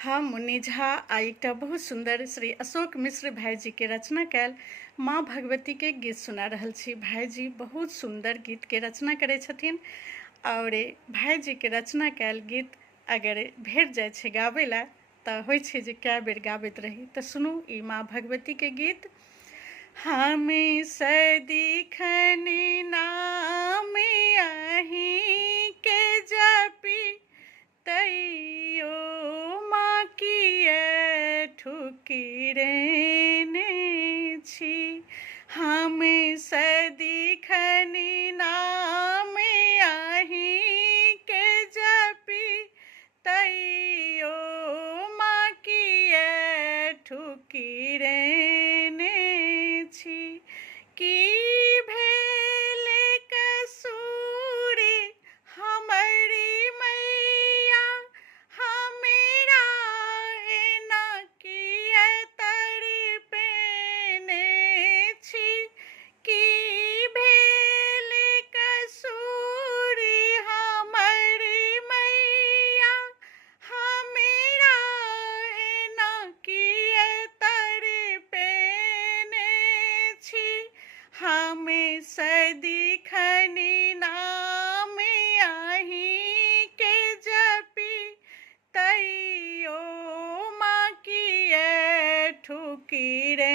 हाँ मुन्नी झा आ एकटा बहुत सुंदर श्री अशोक मिश्र भाईजी के रचना कैल माँ भगवती के गीत सुना रहल छी। भाईजी बहुत सुंदर गीत के रचना करे छथिन और भाईजी के रचना कैल गीत अगर भेट जाय छै गाबै ला तऽ होइ छै जे कए बेर गाबैत रही। तऽ सुनू ई माँ भगवती के गीत। हमें सदिखन नाम अहीं के जपी तैयो माँ किए ठुकिरेने छी। हमें सदिखन नाम अहीं के जपी तैयो माँ किए ठुकिरेने छी। की भेल कसूरी हमरी मैया हमेरा एना किए तड़पेने छी। की भेल कसूरी हमरी मैया हमेरा एना किए तड़पेने छी। हमें सदिखन नाम अहीं के जपी तैयो माँ किए ठुकिरेने